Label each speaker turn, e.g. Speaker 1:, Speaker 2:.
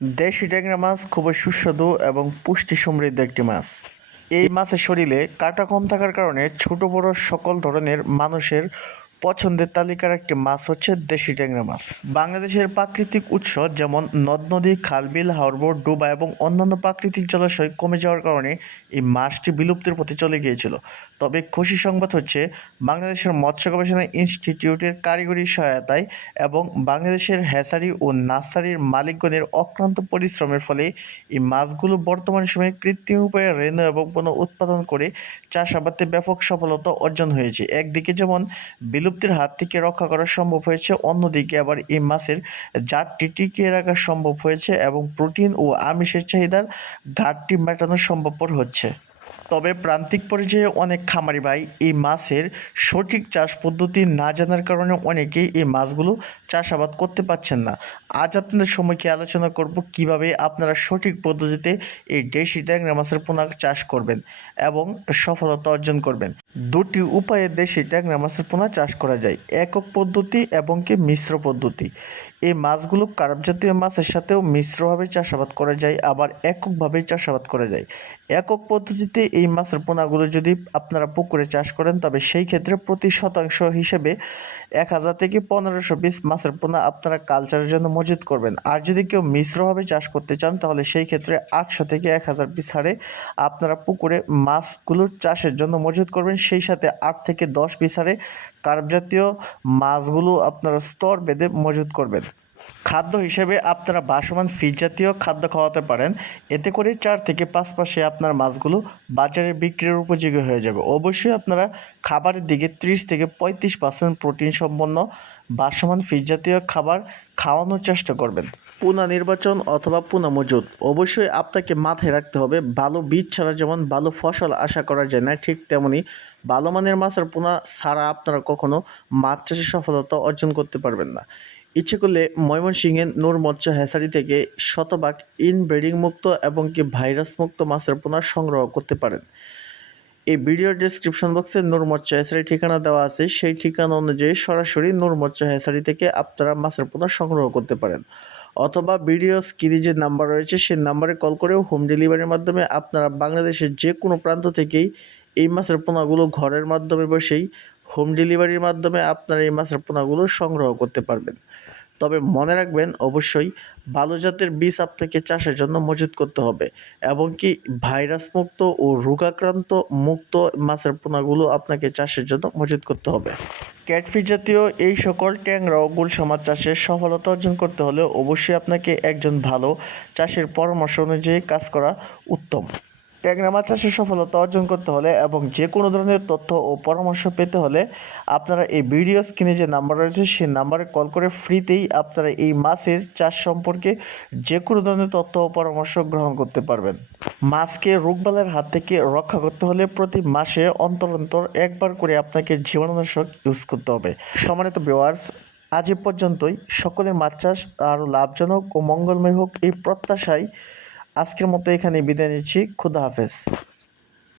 Speaker 1: দেশি ট্যাংরা মাছ খুবই সুস্বাদু এবং পুষ্টি সমৃদ্ধ একটি মাছ। এই মাছের শরীরে কাটা কম থাকার কারণে ছোট বড় সকল ধরনের মানুষের পছন্দের তালিকার একটি মাছ হচ্ছে দেশি ট্যাংরা মাছ। বাংলাদেশের প্রাকৃতিক উৎস যেমন নদ, নদী খালবিল হাওড় ডুবা এবং অন্যান্য প্রাকৃতিক জলাশয় কমে যাওয়ার কারণে এই মাছটি বিলুপ্তির পথে চলে গিয়েছিল। তবে খুশি সংবাদ হচ্ছে, বাংলাদেশের মৎস্য গবেষণা ইনস্টিটিউটের কারিগরি সহায়তায় এবং বাংলাদেশের হ্যাসারি ও নার্সারির মালিকগণের অক্লান্ত পরিশ্রমের ফলে এই মাছগুলো বর্তমান সময়ে কৃত্রিম উপায়ে রেণু এবং পণ্য উৎপাদন করে চাষাবাদে ব্যাপক সফলতা অর্জন হয়েছে। একদিকে যেমন বিলুপ্তির হাত থেকে রক্ষা করা সম্ভব হয়েছে। অন্যদিকে আবার এই মাছের জাতটি টিকিয়ে রাখা সম্ভব হয়েছে এবং প্রোটিন ও আমিষের চাহিদার ঘাটটি মেটানো সম্ভবপর হচ্ছে। তবে প্রান্তিক পর্যায়ে অনেক খামারি ভাই এই মাছের সঠিক চাষ পদ্ধতি না জানার কারণে অনেকেই এই মাছগুলো চাষাবাদ করতে পারছেন না। আজ আপনাদের সময়কে আলোচনা করব কীভাবে আপনারা সঠিক পদ্ধতিতে এই দেশি ট্যাংরা মাছের পোনা চাষ করবেন এবং সফলতা অর্জন করবেন। দুটি উপায়ে দেশি ট্যাংরা মাছের পোনা চাষ করা যায়। একক পদ্ধতি এবং কি মিশ্র পদ্ধতি। এই মাছগুলো কার্প জাতীয় মাছের সাথেও মিশ্রভাবে চাষাবাদ করা যায়, আবার এককভাবেই চাষাবাদ করা যায়। একক পদ্ধতিতে এই মাছের পোনাগুলো যদি আপনারা পুকুরে চাষ করেন, তবে সেই ক্ষেত্রে প্রতি শতাংশ হিসেবে এক হাজার থেকে পনেরোশো পিস মাছের পোনা আপনারা কালচারের জন্য মজুত করবেন। আর যদি কেউ মিশ্রভাবে চাষ করতে চান, তাহলে সেই ক্ষেত্রে আটশো থেকে এক হাজার পিস হারে আপনারা পুকুরে মাছগুলো চাষের জন্য মজুত করবেন। সেই সাথে আট থেকে দশ পিস হারে কার্প জাতীয় মাছগুলো আপনারা স্তর বেঁধে মজুত করবেন। খাদ্য হিসেবে আপনারা বাসমান ফিজ জাতীয় খাদ্য খাওয়াতে পারেন। এতে করে চার থেকে পাঁচ মাসে আপনার মাছগুলো বাজারে বিক্রির উপযোগী হয়ে যাবে। অবশ্যই আপনারা খাবারের দিকে ত্রিশ থেকে পঁয়ত্রিশ পার্সেন্ট প্রোটিন সম্পন্ন বাসমান ফিজ জাতীয় খাবার খাওয়ানোর চেষ্টা করবেন। পুনা নির্বাচন অথবা পুনা মজুদ। অবশ্যই আপনাকে মাথায় রাখতে হবে, ভালো বীজ ছাড়া যেমন ভালো ফসল আশা করা যায় না, ঠিক তেমনি ভালো মানের মাছের পোনা ছাড়া আপনারা কখনো মাছ চাষে সফলতা অর্জন করতে পারবেন না। ইচ্ছে করলে ময়মনসিংহের নূর মৎস্য হ্যাচারি থেকে শতভাগ ইনব্রিডিং মুক্ত এবং কি ভাইরাস মুক্ত মাছের পোনা সংগ্রহ করতে পারেন। এই ভিডিওর ডেসক্রিপশন বক্সে নূর মৎস্য হ্যাচারি ঠিকানা দেওয়া আছে। সেই ঠিকানা অনুযায়ী সরাসরি নূর মৎস্য হ্যাচারি থেকে আপনারা মাছের পোনা সংগ্রহ করতে পারেন। অথবা ভিডিও স্ক্রিনে যে নাম্বার রয়েছে, সেই নাম্বারে কল করেও হোম ডেলিভারির মাধ্যমে আপনারা বাংলাদেশের যে কোনো প্রান্ত থেকেই এই মাছের পোনাগুলো ঘরের মাধ্যমে বসেই হোম ডেলিভারির মাধ্যমে আপনারা এই মাছের পোনাগুলো সংগ্রহ করতে পারবেন। তবে মনে রাখবেন, অবশ্যই ভালো জাতের বীজ আপনাকে চাষের জন্য মজুত করতে হবে এবং কি ভাইরাস মুক্ত ও রোগাক্রান্ত মুক্ত মাছের পোনাগুলো আপনাকে চাষের জন্য মজুত করতে হবে। ক্যাটফিশ জাতীয় এই সকল ট্যাংরা ও গুলশা মাছ চাষের সফলতা অর্জন করতে হলে অবশ্যই আপনাকে একজন ভালো চাষের পরামর্শ অনুযায়ী কাজ করা উত্তম। ট্যাংরা মাছ চাষে সফলতা অর্জন করতে হলে এবং যে কোনো ধরনের তথ্য ও পরামর্শ পেতে হলে আপনারা এই ভিডিও স্ক্রিনে যে নাম্বার রয়েছে, সেই নাম্বারে কল করে ফ্রিতেই আপনারা এই মাছের চাষ সম্পর্কে যে কোনো ধরনের তথ্য ও পরামর্শ গ্রহণ করতে পারবেন। মাছকে রোগবালের হাত থেকে রক্ষা করতে হলে প্রতি মাসে অন্তর অন্তর একবার করে আপনাকে জীবাণুনাশক ইউজ করতে হবে। সমানিত ভিউয়ার্স, আজ পর্যন্তই। সকলের মাছ চাষ আরও লাভজনক ও মঙ্গলময় হোক এই প্রত্যাশায় আজকের মতো এখানে বিদায় নিচ্ছি। খুদা হাফেজ।